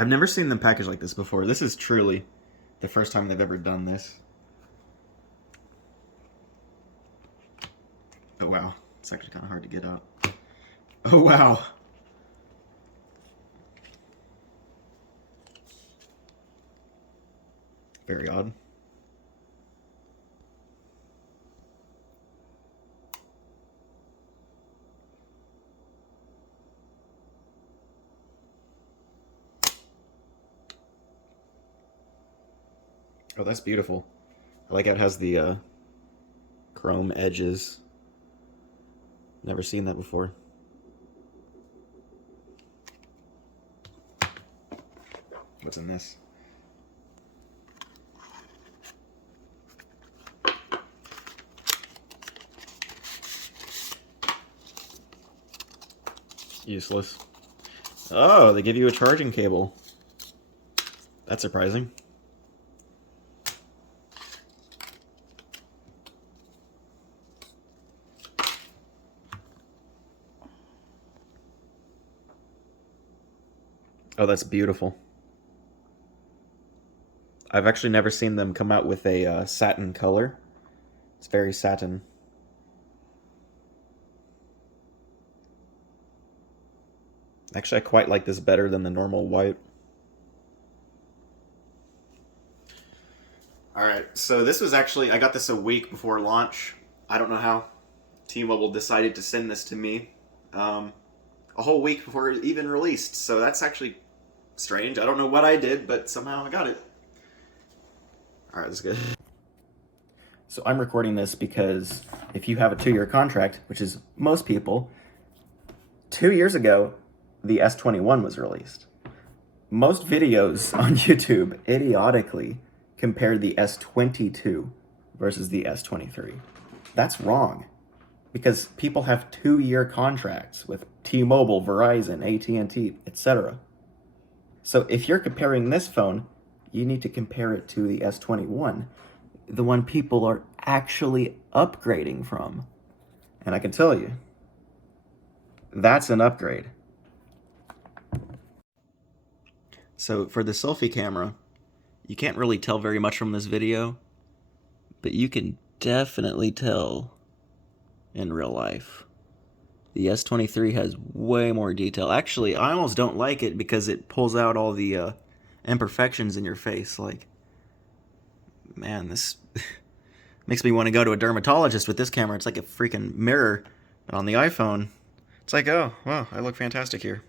I've never seen them packaged like this before. This is truly the first time they've ever done this. Oh wow, it's actually kind of hard to get out. Oh wow. Very odd. Oh, that's beautiful. I like how it has the chrome edges. Never seen that before. What's in this? Useless. Oh, they give you a charging cable. That's surprising. Oh, that's beautiful. I've actually never seen them come out with a satin color. It's very satin. Actually, I quite like this better than the normal white. Alright, so this was actually, I got this a week before launch. I don't know how T-Mobile decided to send this to me a whole week before it even released. So that's actually strange. I don't know what I did, but somehow I got it. Alright, that's good. So I'm recording this because if you have a 2-year contract, which is most people, 2 years ago, the S21 was released. Most videos on YouTube idiotically compare the S22 versus the S23. That's wrong because people have 2-year contracts with T-Mobile, Verizon, AT&T, etc. So if you're comparing this phone, you need to compare it to the S21, the one people are actually upgrading from. And I can tell you, that's an upgrade. So for the selfie camera, you can't really tell very much from this video, but you can definitely tell in real life. The S23 has way more detail. Actually, I almost don't like it because it pulls out all the imperfections in your face. Like, man, this makes me want to go to a dermatologist with this camera. It's like a freaking mirror. But on the iPhone, it's like, oh, wow, I look fantastic here.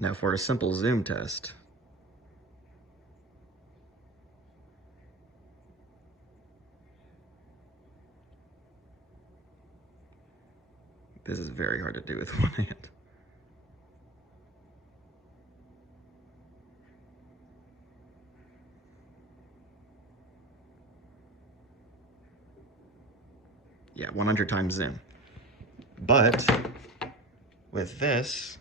Now for a simple zoom test. This is very hard to do with one hand. Yeah, 100 times zoom. But with this,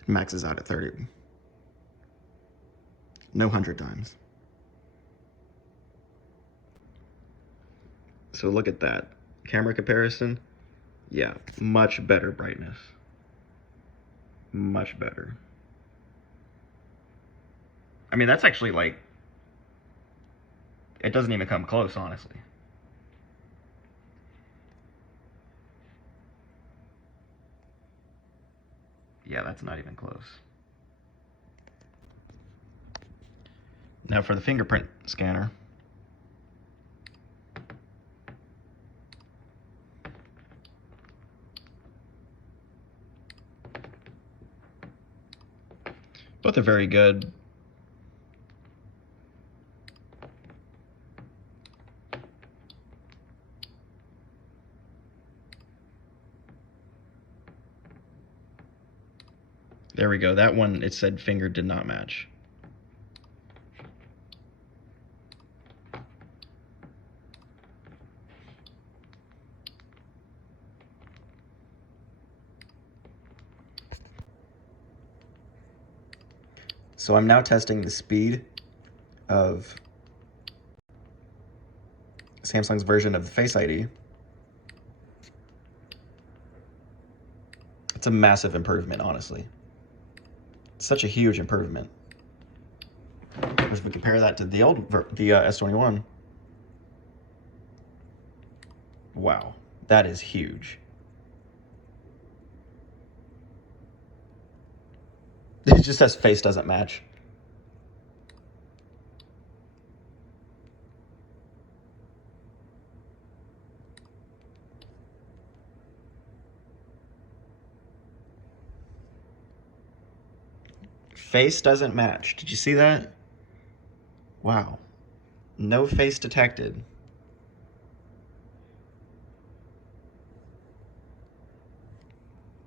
it maxes out at 30. No 100 times. So look at that. Camera comparison. Yeah, much better brightness. Much better. I mean, that's actually like, it doesn't even come close, honestly. Yeah, that's not even close. Now for the fingerprint scanner. Both are very good. There we go. That one, it said finger did not match. So I'm now testing the speed of Samsung's version of the Face ID. It's a massive improvement, honestly. It's such a huge improvement. If we compare that to the S21, wow, that is huge. It just says face doesn't match. Face doesn't match. Did you see that? Wow. No face detected.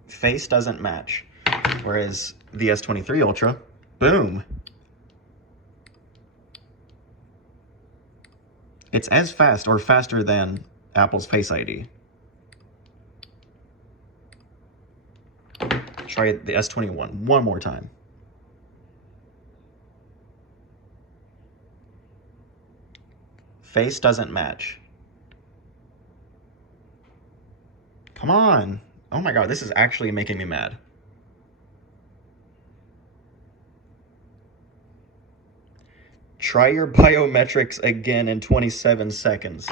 Face doesn't match. Whereas the S23 Ultra, boom. It's as fast or faster than Apple's Face ID. Try the S21 one more time. Face doesn't match. Come on. Oh my god, this is actually making me mad. Try your biometrics again in 27 seconds.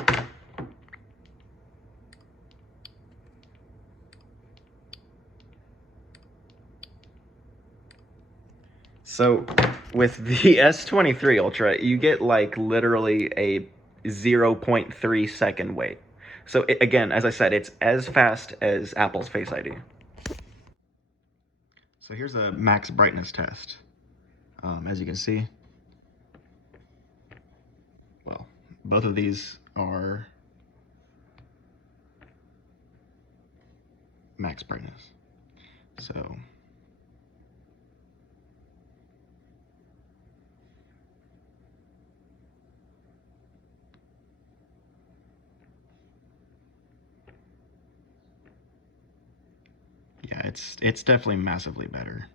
So with the S23 Ultra, you get like literally a 0.3 second wait. So again, as I said, it's as fast as Apple's Face ID. So here's a max brightness test. As you can see, well, both of these are max brightness. So yeah, it's definitely massively better.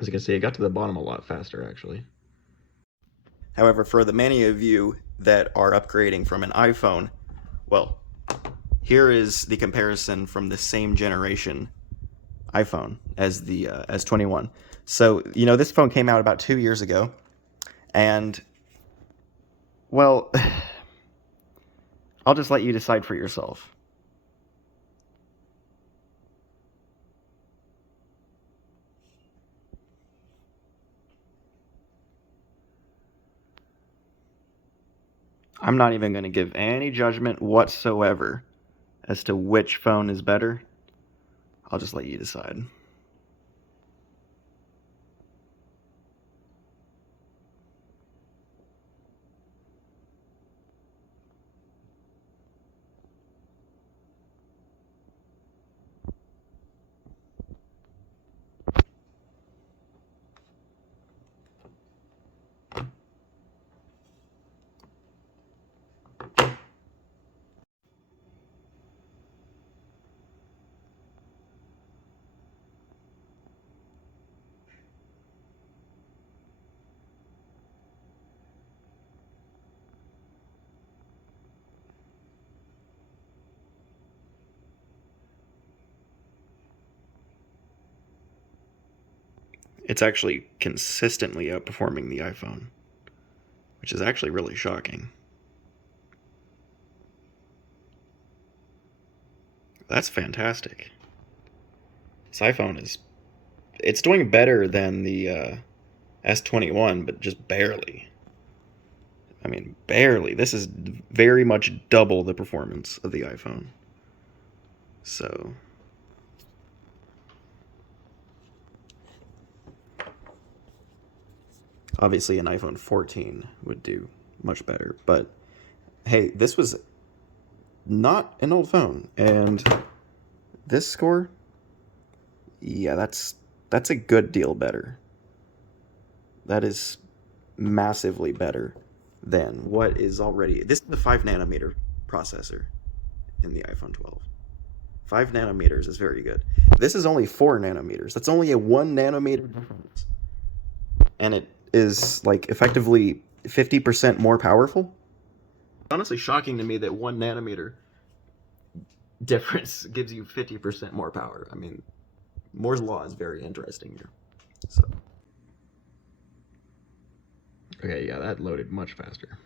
As you can see, it got to the bottom a lot faster, actually. However, for the many of you that are upgrading from an iPhone, well, Here is the comparison from the same generation iPhone as the S21. So, this phone came out about 2 years ago, and, well, I'll just let you decide for yourself. I'm not even going to give any judgment whatsoever as to which phone is better. I'll just let you decide. It's actually consistently outperforming the iPhone, which is actually really shocking. That's fantastic. This iPhone it's doing better than the S21, but just barely. I mean, barely. This is very much double the performance of the iPhone. So, obviously, an iPhone 14 would do much better. But hey, this was not an old phone, and this score, yeah, that's a good deal better. That is massively better than what is already. This is the 5 nanometer processor in the iPhone 12. 5 nanometers is very good. This is only 4 nanometers. That's only a 1 nanometer difference. And it is like effectively 50% more powerful. Honestly shocking to me that 1 nanometer difference gives you 50% more power. I mean, Moore's law is very interesting here. So, okay, yeah, that loaded much faster.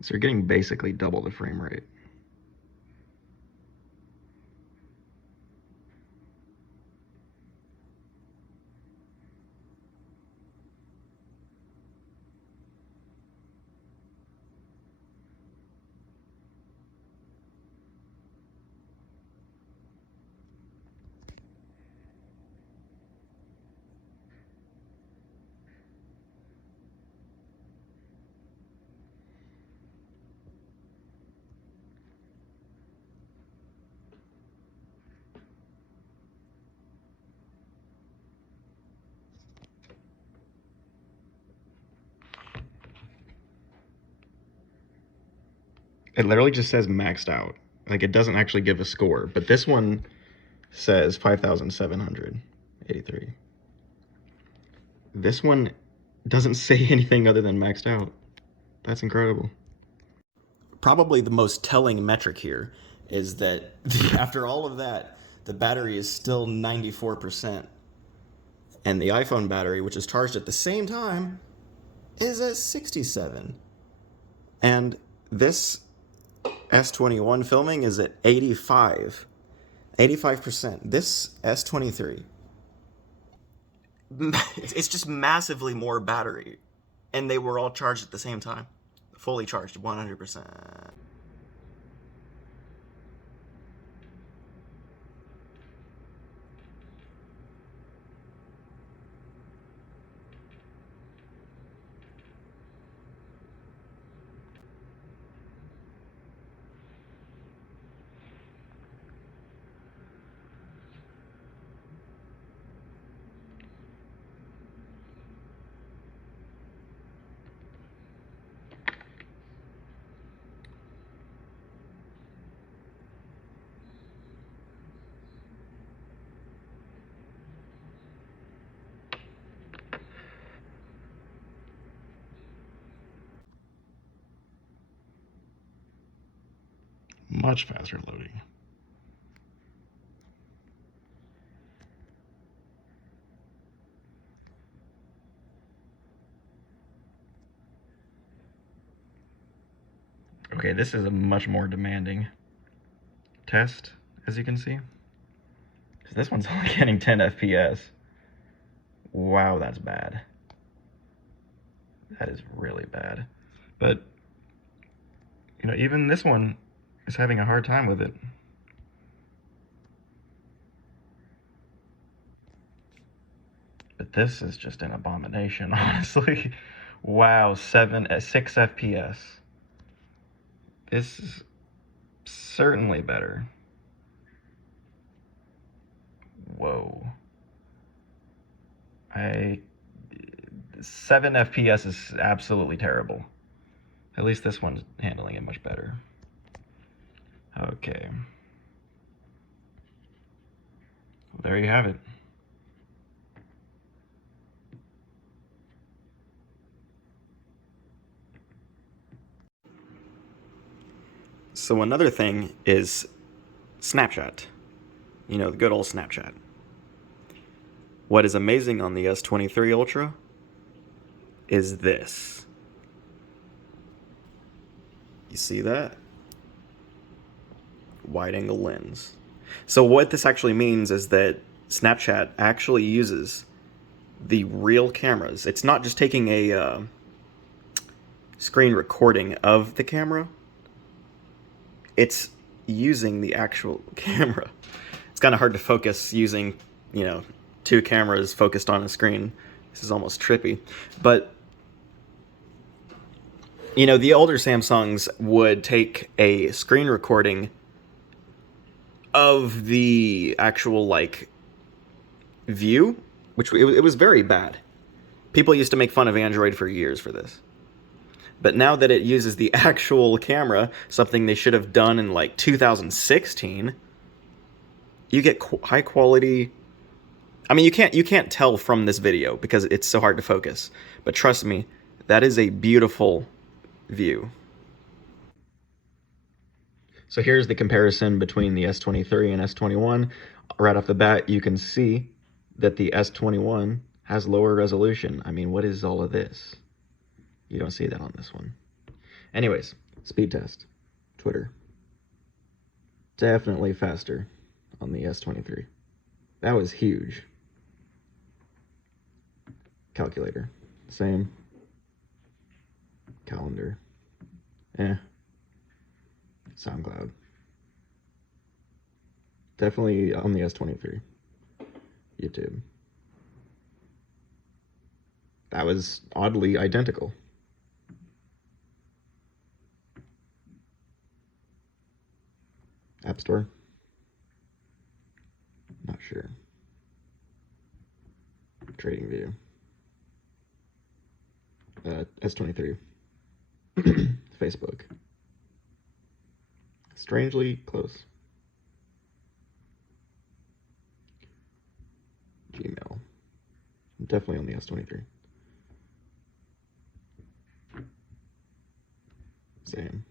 So you're getting basically double the frame rate. It literally just says maxed out. Like, it doesn't actually give a score, but this one says 5,783. This one doesn't say anything other than maxed out. That's incredible. Probably the most telling metric here is that after all of that, the battery is still 94%. And the iPhone battery, which is charged at the same time, is at 67. And this S21 filming is at 85. 85%. This S23, it's just massively more battery. And they were all charged at the same time. Fully charged, 100%. much faster loading. Okay, this is a much more demanding test, as you can see. This one's only getting 10 FPS. Wow, that's bad. That is really bad. But, you know, even this one is having a hard time with it. But this is just an abomination, honestly. Wow, 6 FPS. This is certainly better. Whoa. 7 FPS is absolutely terrible. At least this one's handling it much better. Okay. Well, there you have it. So another thing is Snapchat. You know, the good old Snapchat. What is amazing on the S23 Ultra is this. You see that? Wide angle lens. So what this actually means is that Snapchat actually uses the real cameras. It's not just taking a screen recording of the camera. It's using the actual camera. It's kind of hard to focus using, you know, two cameras focused on a screen. This is almost trippy. But, you know, the older Samsungs would take a screen recording of the actual, like, view, which it was very bad. People used to make fun of Android for years for this. But now that it uses the actual camera, something they should have done in like 2016, you get high quality. I mean, you can't tell from this video because it's so hard to focus. But trust me, that is a beautiful view. So here's the comparison between the S23 and S21. Right off the bat, you can see that the S21 has lower resolution. I mean, what is all of this? You don't see that on this one. Anyways, speed test. Twitter. Definitely faster on the S23. That was huge. Calculator. Same. Calendar. SoundCloud. Definitely on the S23. YouTube. That was oddly identical. App Store. Not sure. Trading View. S23. Facebook. Strangely close. Gmail. Definitely on the S23. Same.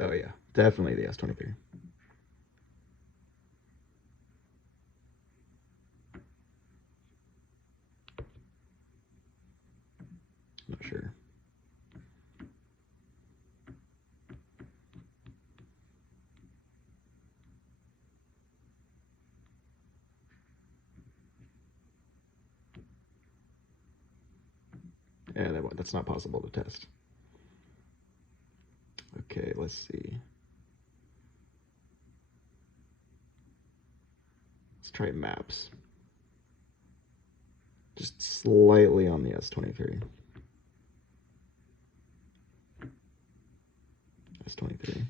Oh yeah, definitely the S23. Not sure. Yeah, that's not possible to test. Okay, let's see. Let's try maps. Just slightly on the S23. S23.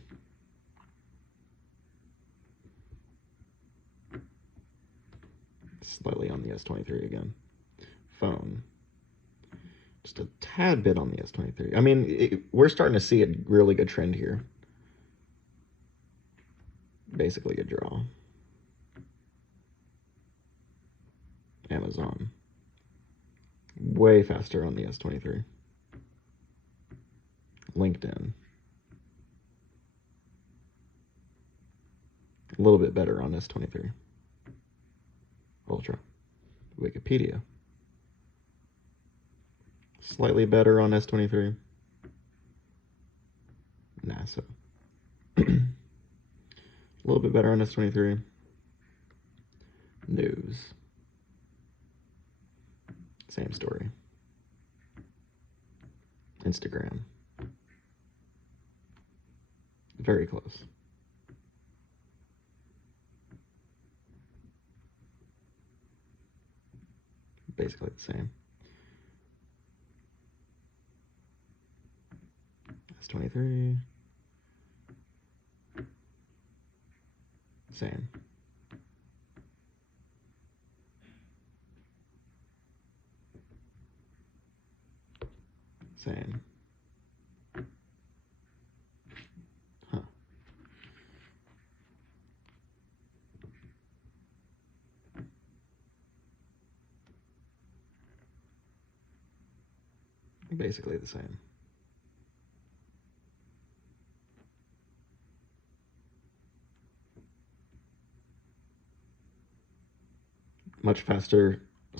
Slightly on the S23 again. Phone. Just a tad bit on the S23. I mean, we're starting to see a really good trend here. Basically a draw. Amazon. Way faster on the S23. LinkedIn. A little bit better on S23. Ultra. Wikipedia. Slightly better on S23. NASA. A little bit better on S23. News. Same story. Instagram. Very close. Basically the same. S23. Same. Same. Huh. Basically the same. Much faster